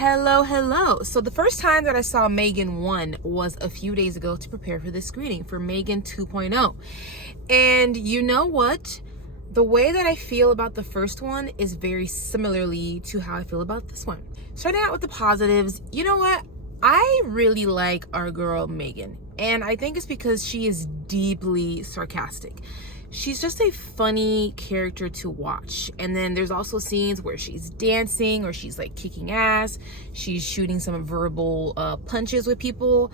Hello. So the first time that I saw M3GAN 1 was a few days ago to prepare for this screening for M3GAN 2.0. And you know what? The way that I feel about the first one is very similarly to how I feel about this one. Starting out with the positives, you know what? I really like our girl M3GAN. And I think it's because she is deeply sarcastic. She's just a funny character to watch. And then there's also scenes where she's dancing or she's like kicking ass. She's shooting some verbal punches with people.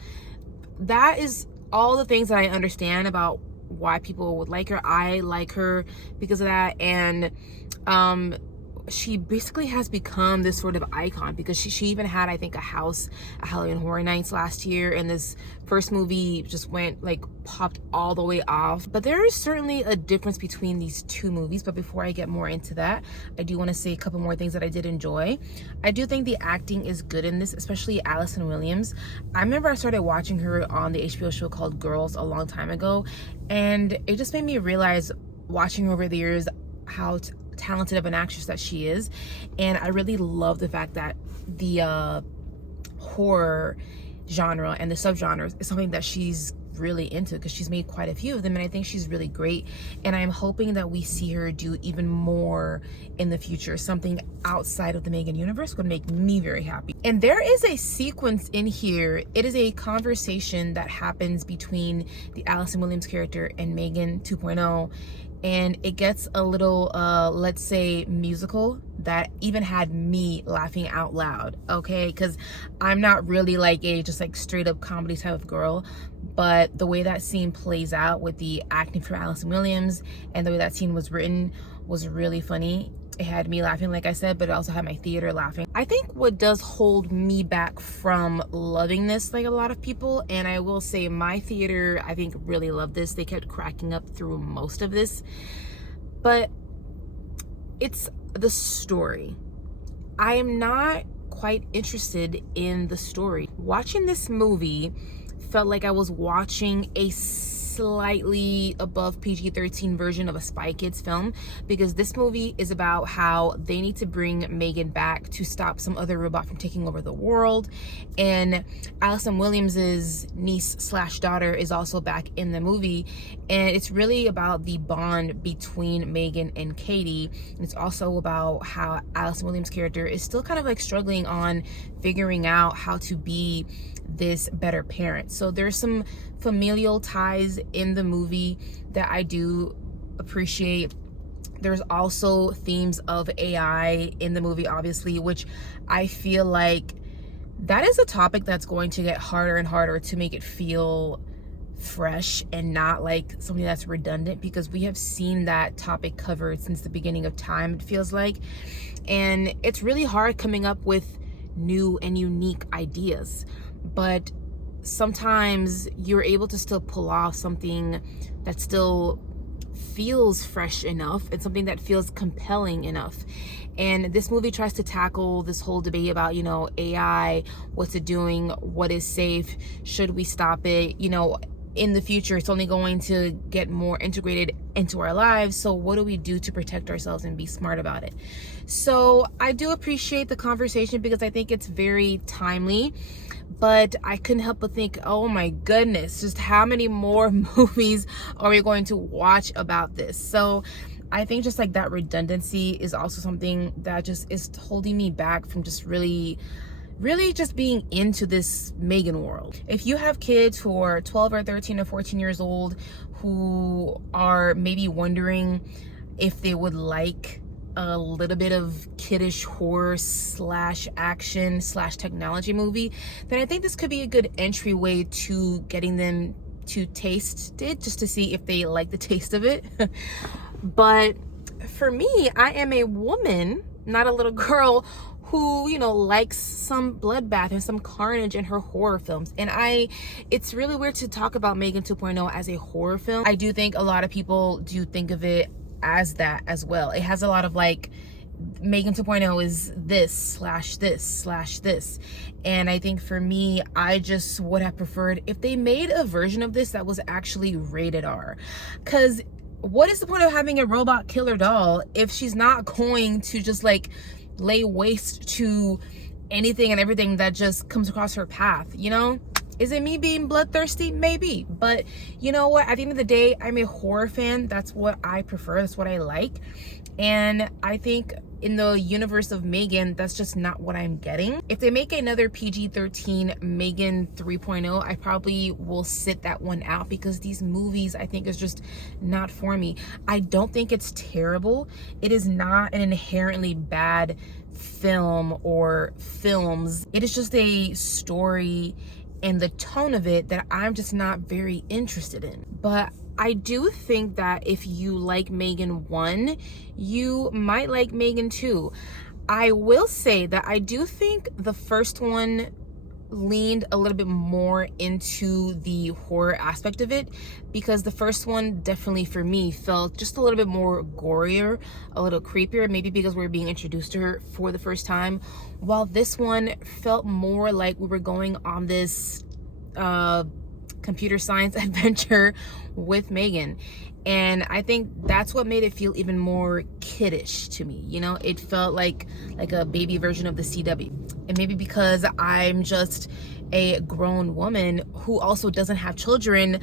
That is all the things that I understand about why people would like her. I like her because of that. And she basically has become this sort of icon because she even had, I think, a house at Halloween Horror Nights last year, and this first movie just went like popped all the way off. But there is certainly a difference between these two movies. But before I get more into that, I do want to say a couple more things that I did enjoy. I do think the acting is good in this, especially Allison Williams. I remember I started watching her on the HBO show called Girls a long time ago, and it just made me realize, watching her over the years, how talented of an actress that she is. And I really love the fact that the horror genre and the subgenres is something that she's really into, because she's made quite a few of them, and I think she's really great. And I'm hoping that we see her do even more in the future. Something outside of the M3GAN universe would make me very happy. And there is a sequence in here. It is a conversation that happens between the Allison Williams character and M3GAN 2.0, and it gets a little let's say musical, that even had me laughing out loud, okay? Because I'm not really like a just like straight up comedy type of girl, but the way that scene plays out with the acting from Allison Williams and the way that scene was written was really funny. It had me laughing, like I said, but it also had my theater laughing. I think what does hold me back from loving this, like a lot of people, and I will say my theater, I think, really loved this. They kept cracking up through most of this, but it's the story. I am not quite interested in the story. Watching this movie felt like I was watching a slightly above PG-13 version of a Spy Kids film, because this movie is about how they need to bring M3GAN back to stop some other robot from taking over the world. And Allison Williams's niece slash daughter is also back in the movie, and it's really about the bond between M3GAN and Katie. And it's also about how Allison Williams' character is still kind of like struggling on figuring out how to be this better parent. So there's some familial ties in the movie that I do appreciate. There's also themes of AI in the movie, obviously, which I feel like that is a topic that's going to get harder and harder to make it feel fresh and not like something that's redundant, because we have seen that topic covered since the beginning of time, it feels like. And it's really hard coming up with new and unique ideas, but sometimes you're able to still pull off something that still feels fresh enough and something that feels compelling enough. And this movie tries to tackle this whole debate about, you know, AI, what's it doing, what is safe, should we stop it? You know, in the future, it's only going to get more integrated into our lives. So what do we do to protect ourselves and be smart about it? So I do appreciate the conversation because I think it's very timely, but I couldn't help but think, oh my goodness, just how many more movies are we going to watch about this? So I think just like that redundancy is also something that just is holding me back from just really just being into this M3GAN world. If you have kids who are 12 or 13 or 14 years old who are maybe wondering if they would like a little bit of kiddish horror slash action slash technology movie, then I think this could be a good entryway to getting them to taste it, just to see if they like the taste of it. But for me, I am a woman, not a little girl, who, you know, likes some bloodbath and some carnage in her horror films. And it's really weird to talk about M3GAN 2.0 as a horror film. I do think a lot of people do think of it as that as well. It has a lot of like, M3GAN 2.0 is this slash this slash this. And I think for me, I just would have preferred if they made a version of this that was actually rated R. Because what is the point of having a robot killer doll if she's not going to just like lay waste to anything and everything that just comes across her path, you know? Is it me being bloodthirsty? Maybe. But you know what? At the end of the day, I'm a horror fan. That's what I prefer. That's what I like. And I think in the universe of M3GAN, that's just not what I'm getting. If they make another PG-13 M3GAN 3.0, I probably will sit that one out, because these movies, I think, is just not for me. I don't think it's terrible. It is not an inherently bad film or films. It is just a story and the tone of it that I'm just not very interested in. But I do think that if you like M3GAN 1, you might like M3GAN 2. I will say that I do think the first one leaned a little bit more into the horror aspect of it, because the first one definitely for me felt just a little bit more gorier, a little creepier, maybe because we were being introduced to her for the first time, while this one felt more like we were going on this computer science adventure with M3GAN. And I think that's what made it feel even more kiddish to me. You know, it felt like a baby version of the CW. And maybe because I'm just a grown woman who also doesn't have children,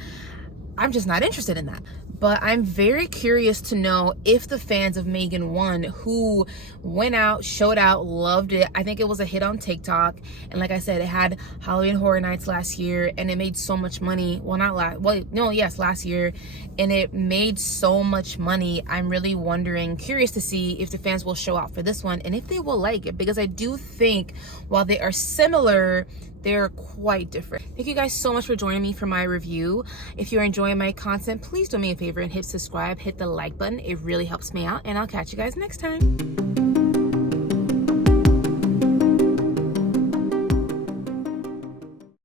I'm just not interested in that. But I'm very curious to know if the fans of M3GAN 1 who went out, showed out, loved it. I think it was a hit on TikTok. And like I said, it had Halloween Horror Nights last year, and it made so much money. Well, not last, well, no, yes, last year. And it made so much money. I'm really wondering, curious to see if the fans will show out for this one and if they will like it, because I do think while they are similar, they're quite different. Thank you guys so much for joining me for my review. If you're enjoying my content, please do me a favor and hit subscribe, hit the like button. It really helps me out, and I'll catch you guys next time.